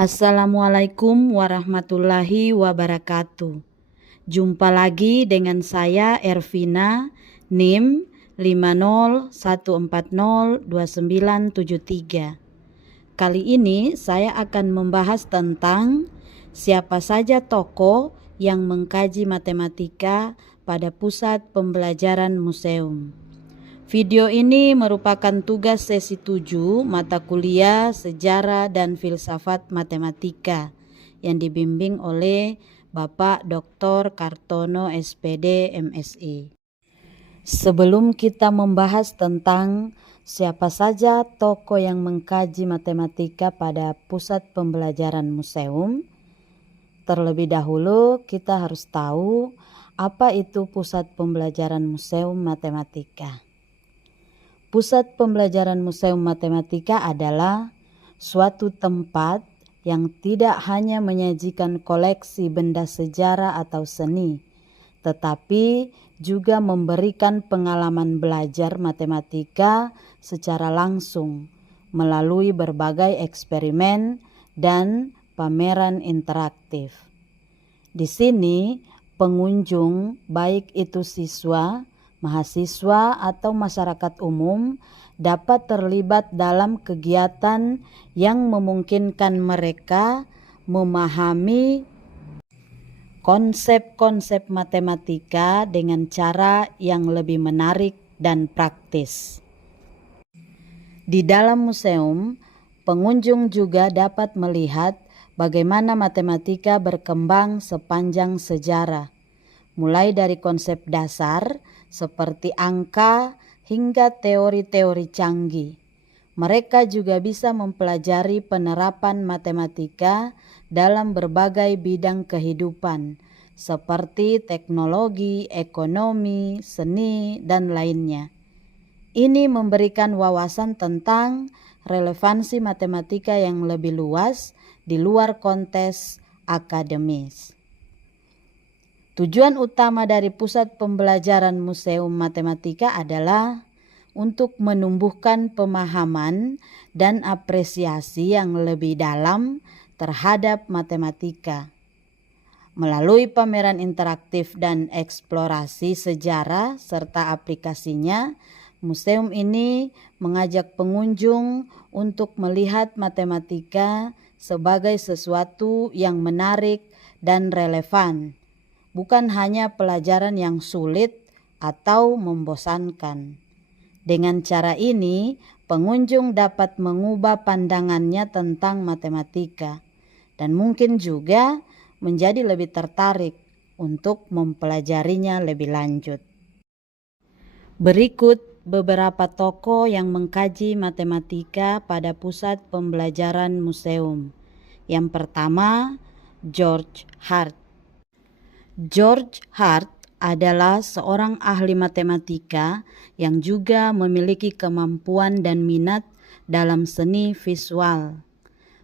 Assalamualaikum warahmatullahi wabarakatuh. Jumpa lagi dengan saya Ervina, NIM 501402973. Kali ini saya akan membahas tentang siapa saja tokoh yang mengkaji matematika pada pusat pembelajaran museum. Video ini merupakan tugas sesi 7 mata kuliah Sejarah dan Filsafat Matematika yang dibimbing oleh Bapak Dr. Kartono SPD MSI. Sebelum kita membahas tentang siapa saja tokoh yang mengkaji matematika pada pusat pembelajaran museum, terlebih dahulu kita harus tahu apa itu pusat pembelajaran museum matematika. Pusat pembelajaran museum matematika adalah suatu tempat yang tidak hanya menyajikan koleksi benda sejarah atau seni, tetapi juga memberikan pengalaman belajar matematika secara langsung melalui berbagai eksperimen dan pameran interaktif. Di sini pengunjung, baik itu siswa, mahasiswa atau masyarakat umum, dapat terlibat dalam kegiatan yang memungkinkan mereka memahami konsep-konsep matematika dengan cara yang lebih menarik dan praktis. Di dalam museum, pengunjung juga dapat melihat bagaimana matematika berkembang sepanjang sejarah, mulai dari konsep dasar seperti angka hingga teori-teori canggih. Mereka juga bisa mempelajari penerapan matematika dalam berbagai bidang kehidupan seperti teknologi, ekonomi, seni, dan lainnya. Ini memberikan wawasan tentang relevansi matematika yang lebih luas di luar konteks akademis. Tujuan utama dari pusat pembelajaran museum matematika adalah untuk menumbuhkan pemahaman dan apresiasi yang lebih dalam terhadap matematika. Melalui pameran interaktif dan eksplorasi sejarah serta aplikasinya, museum ini mengajak pengunjung untuk melihat matematika sebagai sesuatu yang menarik dan relevan, bukan hanya pelajaran yang sulit atau membosankan. Dengan cara ini, pengunjung dapat mengubah pandangannya tentang matematika dan mungkin juga menjadi lebih tertarik untuk mempelajarinya lebih lanjut. Berikut beberapa tokoh yang mengkaji matematika pada pusat pembelajaran museum. Yang pertama, George Hart. George Hart adalah seorang ahli matematika yang juga memiliki kemampuan dan minat dalam seni visual.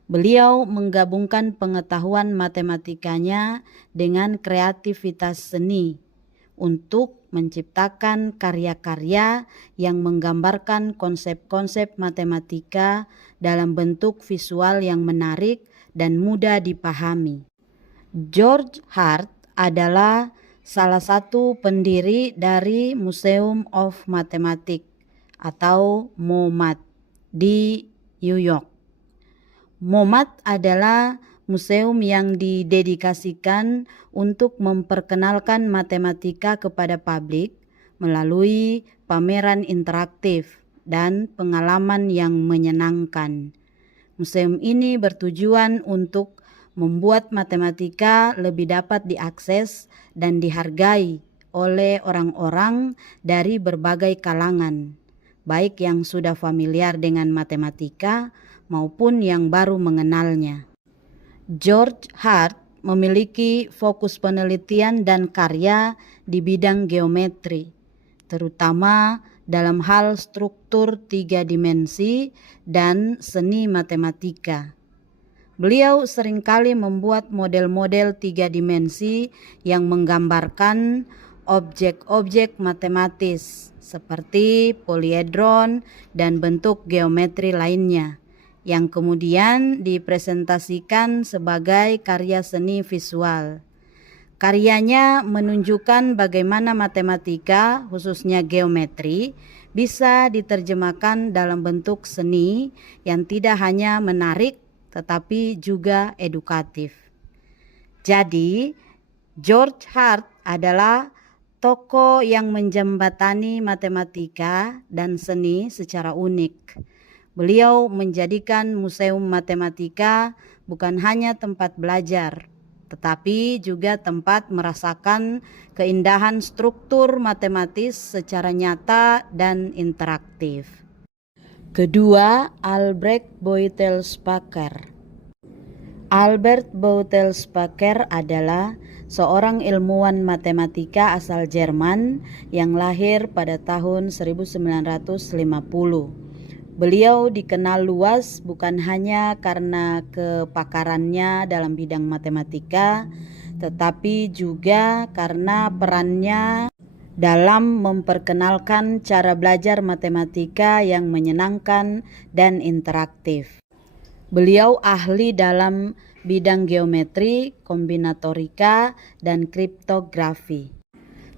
Beliau menggabungkan pengetahuan matematikanya dengan kreativitas seni untuk menciptakan karya-karya yang menggambarkan konsep-konsep matematika dalam bentuk visual yang menarik dan mudah dipahami. George Hart adalah salah satu pendiri dari Museum of Mathematics atau MoMath di New York. MoMath adalah museum yang didedikasikan untuk memperkenalkan matematika kepada publik melalui pameran interaktif dan pengalaman yang menyenangkan. Museum ini bertujuan untuk membuat matematika lebih dapat diakses dan dihargai oleh orang-orang dari berbagai kalangan, baik yang sudah familiar dengan matematika maupun yang baru mengenalnya. George Hart memiliki fokus penelitian dan karya di bidang geometri, terutama dalam hal struktur 3 dimensi dan seni matematika. Beliau seringkali membuat model-model 3 dimensi yang menggambarkan objek-objek matematis seperti poliedron dan bentuk geometri lainnya yang kemudian dipresentasikan sebagai karya seni visual. Karyanya menunjukkan bagaimana matematika, khususnya geometri, bisa diterjemahkan dalam bentuk seni yang tidak hanya menarik tetapi juga edukatif. Jadi, George Hart adalah tokoh yang menjembatani matematika dan seni secara unik. Beliau menjadikan Museum Matematika bukan hanya tempat belajar, tetapi juga tempat merasakan keindahan struktur matematis secara nyata dan interaktif. Kedua, Albrecht Beutelsbacher. Albert Beutelsbacher adalah seorang ilmuwan matematika asal Jerman yang lahir pada tahun 1950. Beliau dikenal luas bukan hanya karena kepakarannya dalam bidang matematika, tetapi juga karena perannya dalam memperkenalkan cara belajar matematika yang menyenangkan dan interaktif. Beliau ahli dalam bidang geometri, kombinatorika, dan kriptografi.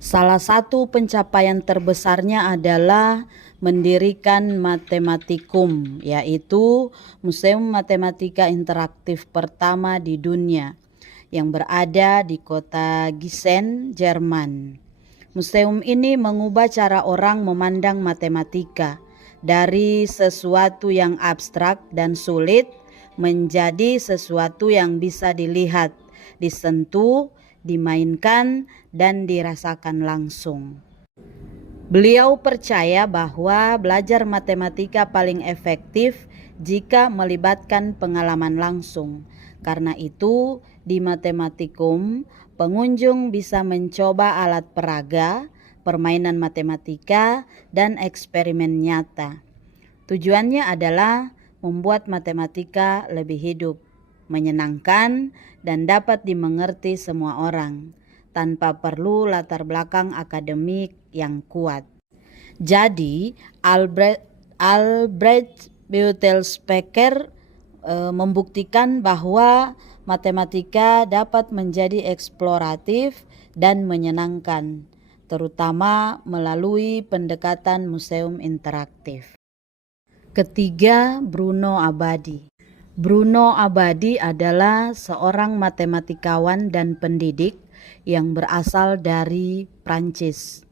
Salah satu pencapaian terbesarnya adalah mendirikan Mathematicum, yaitu Museum Matematika Interaktif pertama di dunia yang berada di kota Gießen, Jerman. Museum ini mengubah cara orang memandang matematika dari sesuatu yang abstrak dan sulit menjadi sesuatu yang bisa dilihat, disentuh, dimainkan, dan dirasakan langsung. Beliau percaya bahwa belajar matematika paling efektif jika melibatkan pengalaman langsung. Karena itu, di Mathematicum, pengunjung bisa mencoba alat peraga, permainan matematika, dan eksperimen nyata. Tujuannya adalah membuat matematika lebih hidup, menyenangkan, dan dapat dimengerti semua orang tanpa perlu latar belakang akademik yang kuat. Jadi, Albrecht Beutelsbacher membuktikan bahwa matematika dapat menjadi eksploratif dan menyenangkan, terutama melalui pendekatan museum interaktif. Ketiga, Bruno Abadi. Bruno Abadi adalah seorang matematikawan dan pendidik yang berasal dari Prancis.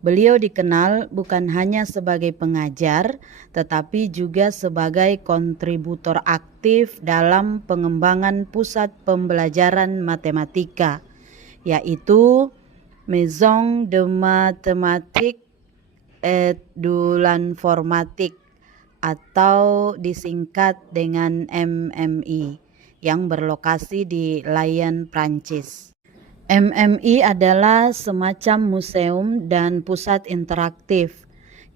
Beliau dikenal bukan hanya sebagai pengajar, tetapi juga sebagai kontributor aktif dalam pengembangan pusat pembelajaran matematika, yaitu Maison de Mathématiques et de l'Informatique atau disingkat dengan MMI yang berlokasi di Lyon, Prancis. MMI adalah semacam museum dan pusat interaktif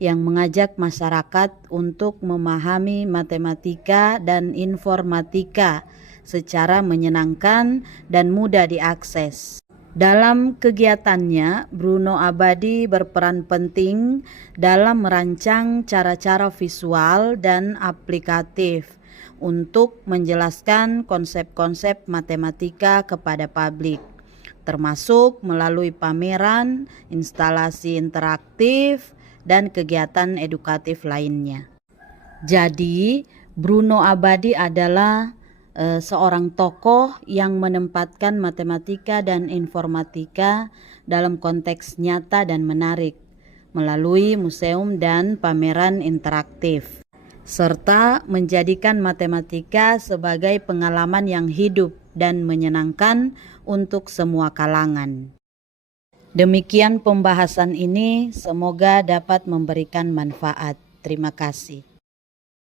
yang mengajak masyarakat untuk memahami matematika dan informatika secara menyenangkan dan mudah diakses. Dalam kegiatannya, Bruno Abadi berperan penting dalam merancang cara-cara visual dan aplikatif untuk menjelaskan konsep-konsep matematika kepada publik, termasuk melalui pameran, instalasi interaktif, dan kegiatan edukatif lainnya. Jadi, Bruno Abadi adalah seorang tokoh yang menempatkan matematika dan informatika dalam konteks nyata dan menarik melalui museum dan pameran interaktif, serta menjadikan matematika sebagai pengalaman yang hidup dan menyenangkan untuk semua kalangan. Demikian pembahasan ini, semoga dapat memberikan manfaat. Terima kasih.